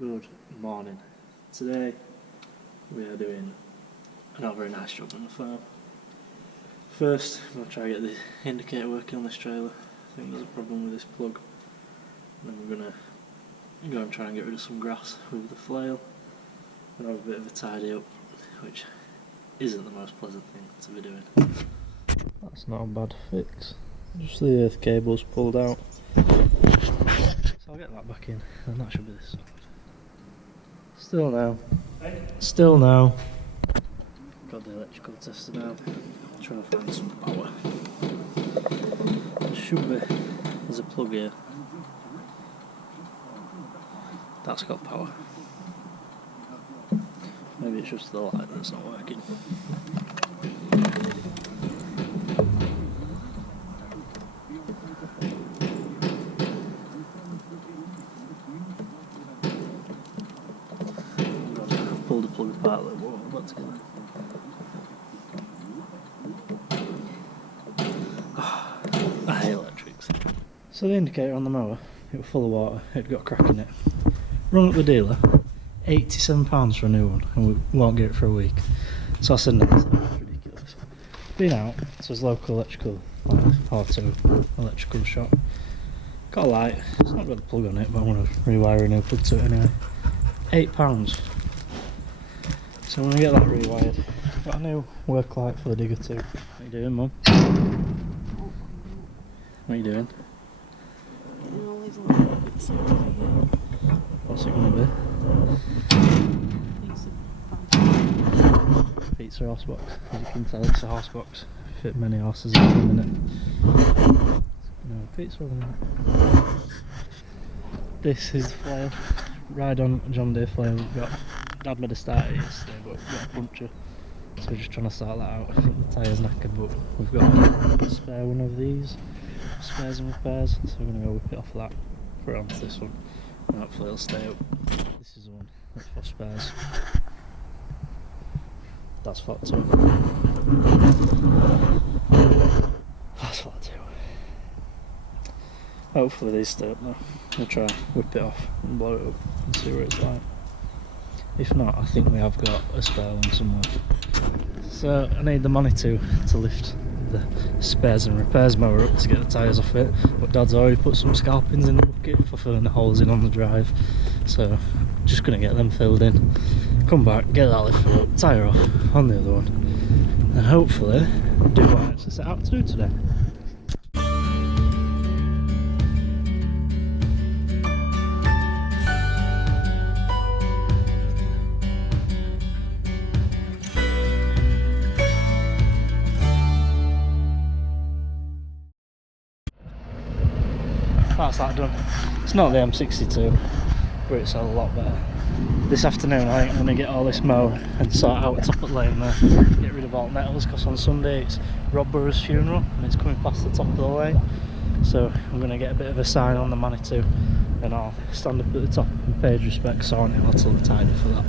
Good morning. Today we are doing a not very nice job on the farm. First, I'm going to try to get the indicator working on this trailer. I think there's a problem with this plug. And then we're going to go and try and get rid of some grass with the flail and have a bit of a tidy up, which isn't the most pleasant thing to be doing. That's not a bad fix. Just the earth cable's pulled out. So I'll get that back in and that should be this side. Still no. Still no. Got the electrical tester now. Trying to find some power. There should be. There's a plug here. That's got power. Maybe it's just the light that's not working. Pull the plug apart a little more, that's good. I hate electrics. So the indicator on the mower, it was full of water, it got a crack in it. Rung up the dealer, £87 for a new one, and we won't get it for a week. So I said no, that's ridiculous. Been out to his local electrical, auto electrical shop. Got a light, it's not got a plug on it, but I'm going to rewire a new plug to it anyway. £8. So I'm going to get that rewired. Got a new work light for the digger too. What are you doing, Mum? What are you doing? What's it going to be? Pizza horse box. As you can tell, it's a horse box. Fit many horses in a minute. No pizza over there. This is the flail. Ride on John Deere flail. We've got. Dad made a start yesterday, but we've got a puncture, so we're just trying to sort that out. I think the tyre's knackered, but we've got a spare one of these, spares and repairs, so we're going to go whip it off that, put it onto this one, and hopefully it'll stay up. This is the one that's for spares. That's for two. That's for two. Hopefully these stay up now. We'll try whip it off and blow it up and see what it's like. If not, I think we have got a spare one somewhere. So I need the money to lift the spares and repairs mower up to get the tyres off it. But Dad's already put some scalpings in the bucket for filling the holes in on the drive. So I'm just going to get them filled in. Come back, get that lifted up, tyre off on the other one. And hopefully do what I actually set out to do today. That's that done. It's not the M62, but it's a lot better. This afternoon I think I'm going to get all this mowed and sort out the top of the lane there. Get rid of all the nettles, because on Sunday it's Rob Burroughs' funeral and it's coming past the top of the lane. So I'm going to get a bit of a sign on the Manitou and I'll stand up at the top and pay respects on it. I'll look tidy for that.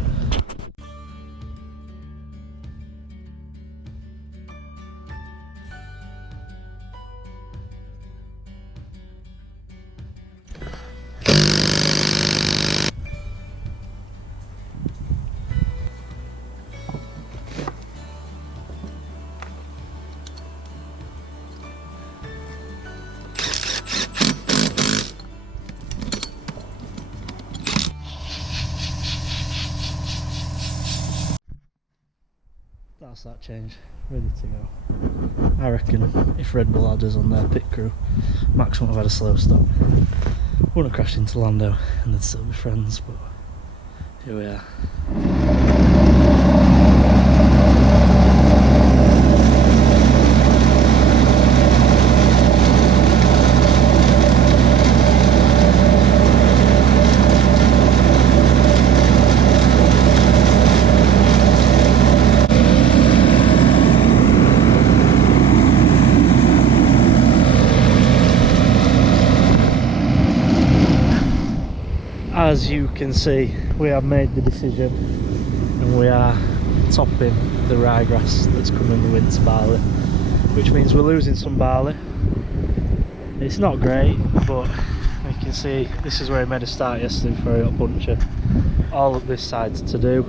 That's that change, ready to go. I reckon if Red Bull had us on their pit crew, Max wouldn't have had a slow stop. Wouldn't have crashed into Lando and they'd still be friends, but here we are. As you can see, we have made the decision and we are topping the ryegrass that's coming the winter barley, which means we're losing some barley. It's not great, but you can see this is where he made a start yesterday before he got punctured. all of this side's to do.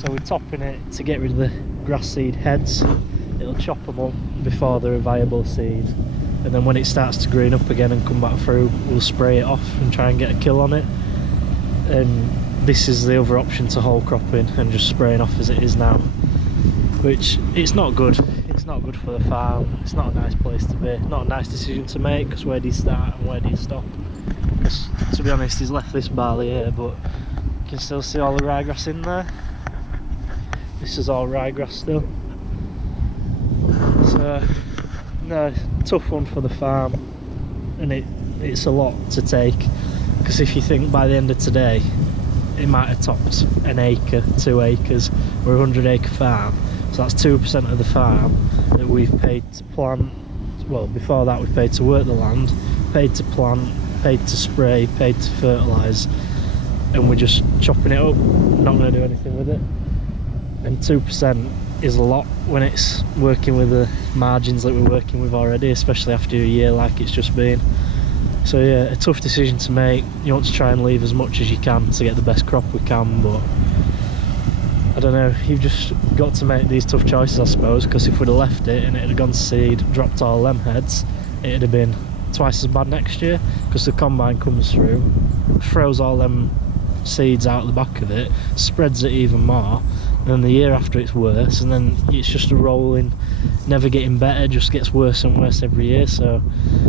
So we're topping it to get rid of the grass seed heads. It'll chop them up before they're a viable seed, and then when it starts to green up again and come back through, we'll spray it off and try and get a kill on it. And this is the other option, to whole cropping and just spraying off as it is now, which it's not good. It's not good for the farm. It's not a nice place to be. Not a nice decision to make, because where do you start and where do you stop? Because to be honest, he's left this barley here, but you can still see all the ryegrass in there. This is all ryegrass still. So no, tough one for the farm, and it's a lot to take, because if you think by the end of today it might have topped an acre, 2 acres. We're a 100-acre farm, so that's 2% of the farm that we've paid to plant. Well, before that we paid to work the land, paid to plant, paid to spray, paid to fertilise, and we're just chopping it up, not going to do anything with it. And 2% is a lot when it's working with the margins that we're working with already, especially after a year like it's just been. So yeah, a tough decision to make. You want to try and leave as much as you can to get the best crop we can, but I don't know, you've just got to make these tough choices, I suppose, because if we'd have left it and it had gone to seed, dropped all them heads, it'd have been twice as bad next year, because the combine comes through, throws all them seeds out the back of it, spreads it even more, and then the year after it's worse, and then it's just a rolling, never getting better, just gets worse and worse every year. So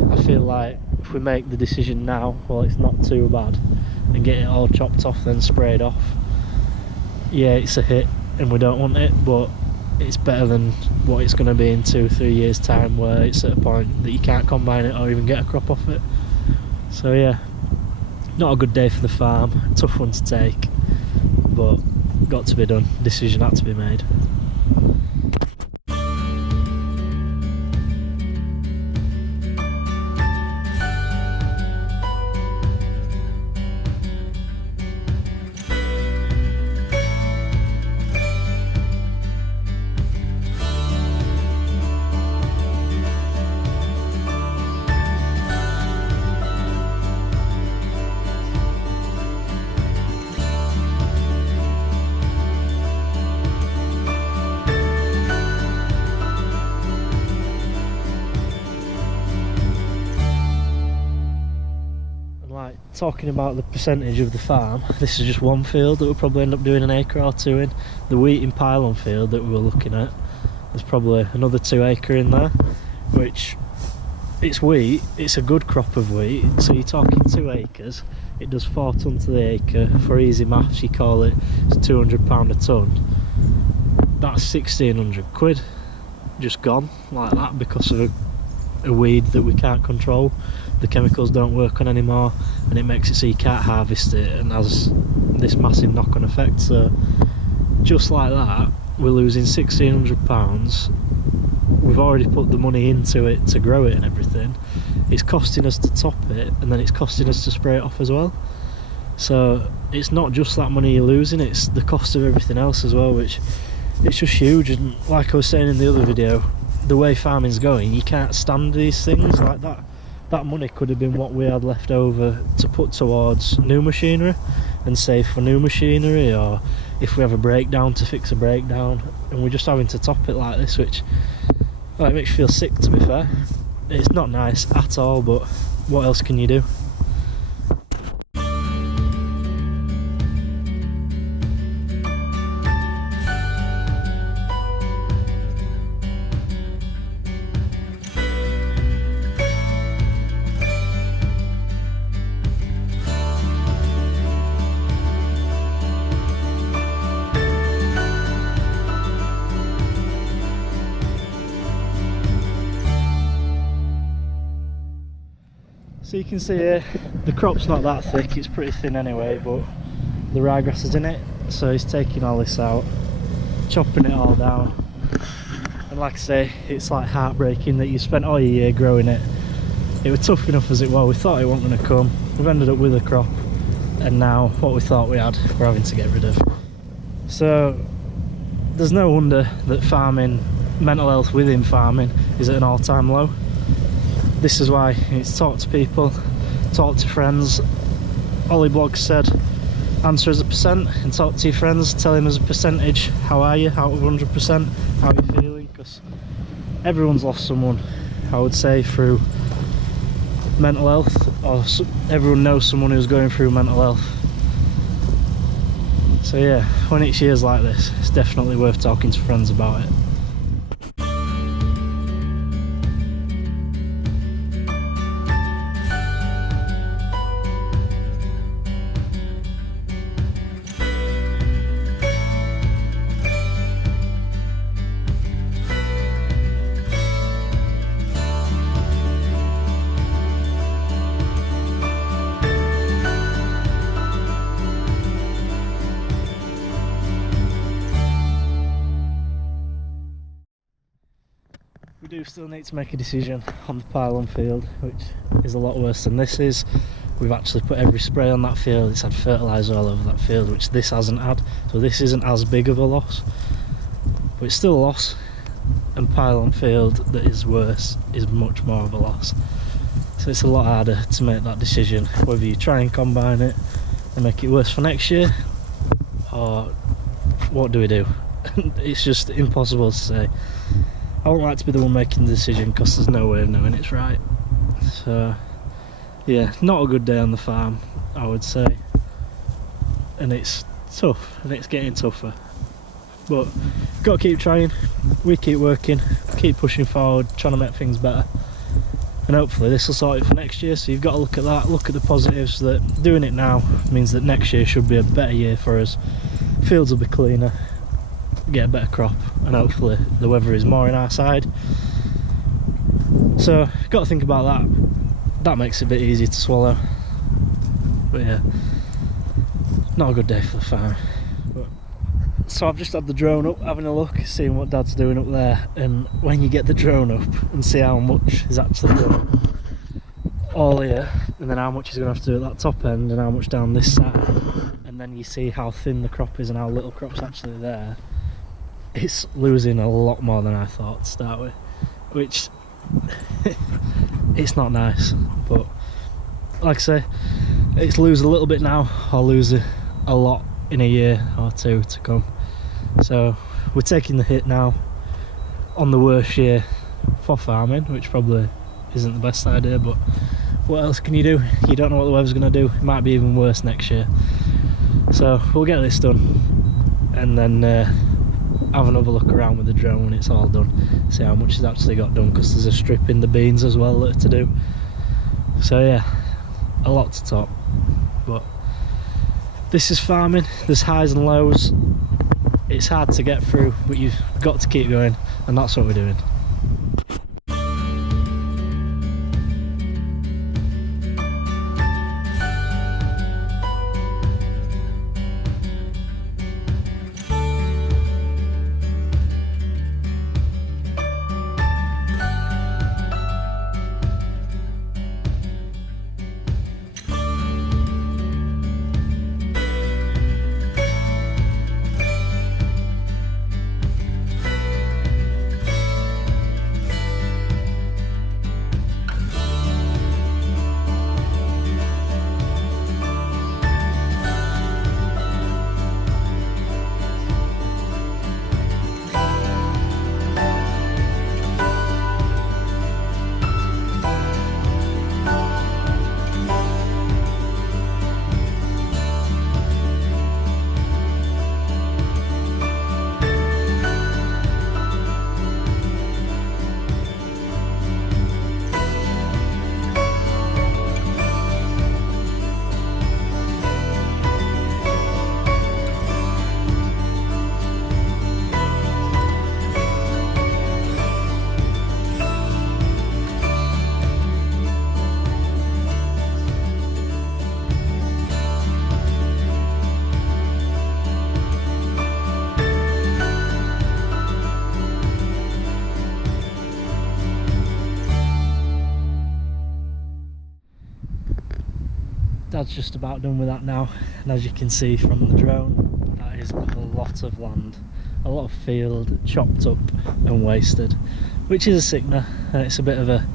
I feel like if we make the decision now, well, it's not too bad, and get it all chopped off then sprayed off, yeah, it's a hit and we don't want it, but it's better than what it's going to be in 2 or 3 years time, where it's at a point that you can't combine it or even get a crop off it. So yeah, not a good day for the farm, tough one to take, but got to be done, decision had to be made. Talking about the percentage of the farm, this is just one field that we'll probably end up doing an acre or 2 in. The wheat in pylon field that we were looking at, there's probably another 2 acre in there, which, it's wheat, it's a good crop of wheat, so you're talking 2 acres, it does 4 tonne to the acre. For easy maths, you call it, it's £200 a tonne. That's 1,600 quid just gone like that because of a weed that we can't control. The chemicals don't work on anymore, and it makes it so you can't harvest it, and has this massive knock-on effect. So just like that, we're losing £1,600. We've already put the money into it to grow it and everything. It's costing us to top it, and then it's costing us to spray it off as well. So it's not just that money you're losing, it's the cost of everything else as well, which it's just huge. And like I was saying in the other video, the way farming's going, you can't stand these things like that. That money could have been what we had left over to put towards new machinery and save for new machinery, or if we have a breakdown, to fix a breakdown, and we're just having to top it like this, which, well, it makes you feel sick, to be fair. It's not nice at all, but what else can you do? So you can see here, the crop's not that thick, it's pretty thin anyway, but the ryegrass is in it, so he's taking all this out, chopping it all down. And like I say, it's like heartbreaking that you spent all your year growing it. It was tough enough as it was, we thought it wasn't going to come, we've ended up with a crop, and now what we thought we had, we're having to get rid of. So there's no wonder that farming, mental health within farming, is at an all-time low. This is why it's talk to people, talk to friends. Ollie Bloggs said, answer as a percent and talk to your friends, tell him as a percentage, how are you, out of 100%, how are you feeling, because everyone's lost someone, I would say, through mental health, or everyone knows someone who's going through mental health. So yeah, when it's years like this, it's definitely worth talking to friends about it. We do still need to make a decision on the pylon field, which is a lot worse than this is. We've actually put every spray on that field, it's had fertiliser all over that field, which this hasn't had, so this isn't as big of a loss, but it's still a loss. And pylon field that is worse is much more of a loss. So it's a lot harder to make that decision, whether you try and combine it and make it worse for next year, or what do we do? It's just impossible to say. I wouldn't like to be the one making the decision because there's no way of knowing it's right. So yeah, not a good day on the farm, I would say, and it's tough and it's getting tougher, but got to keep trying. We keep working, keep pushing forward, trying to make things better, and hopefully this will sort it for next year. So you've got to look at that, look at the positives, that doing it now means that next year should be a better year for us. Fields will be cleaner, get a better crop, and hopefully the weather is more in our side. So got to think about that. That makes it a bit easier to swallow. But yeah, not a good day for the farm. So I've just had the drone up, having a look, seeing what Dad's doing up there, and when you get the drone up and see how much is actually done all here, and then how much he's going to have to do at that top end, and how much down this side, and then you see how thin the crop is and how little crop's actually there, it's losing a lot more than I thought to start with, which it's not nice. But like I say, it's lose a little bit now or lose a lot in a year or two to come. So we're taking the hit now on the worst year for farming, which probably isn't the best idea, but what else can you do? You don't know what the weather's going to do. It might be even worse next year. So we'll get this done and then have another look around with the drone when it's all done, see how much it's actually got done, because there's a strip in the beans as well that are to do. So yeah, a lot to talk, but this is farming. There's highs and lows, it's hard to get through, but you've got to keep going, and that's what we're doing. Dad's just about done with that now, and as you can see from the drone, that is a lot of land, a lot of field chopped up and wasted, which is a sickener, and it's a bit of a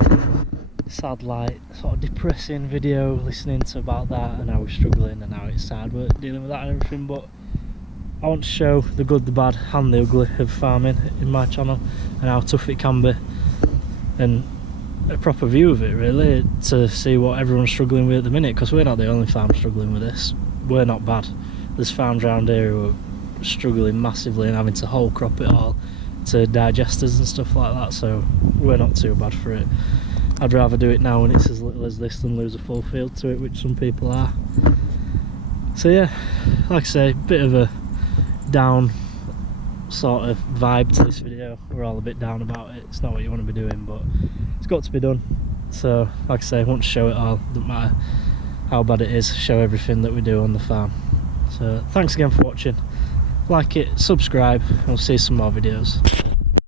sad, like sort of depressing video listening to about that and how we're struggling and how it's hard work dealing with that and everything, but I want to show the good, the bad and the ugly of farming in my channel and how tough it can be, and a proper view of it really, to see what everyone's struggling with at the minute, because we're not the only farm struggling with this. We're not bad. There's farms around here who are struggling massively and having to whole crop it all to digesters and stuff like that, so we're not too bad for it. I'd rather do it now when it's as little as this than lose a full field to it, which some people are. So yeah, like I say, bit of a down sort of vibe to this video. We're all a bit down about it. It's not what you want to be doing, but it's got to be done. So like I say, I want to show it all, doesn't matter how bad it is, show everything that we do on the farm. So thanks again for watching. Like it, subscribe, and we'll see some more videos.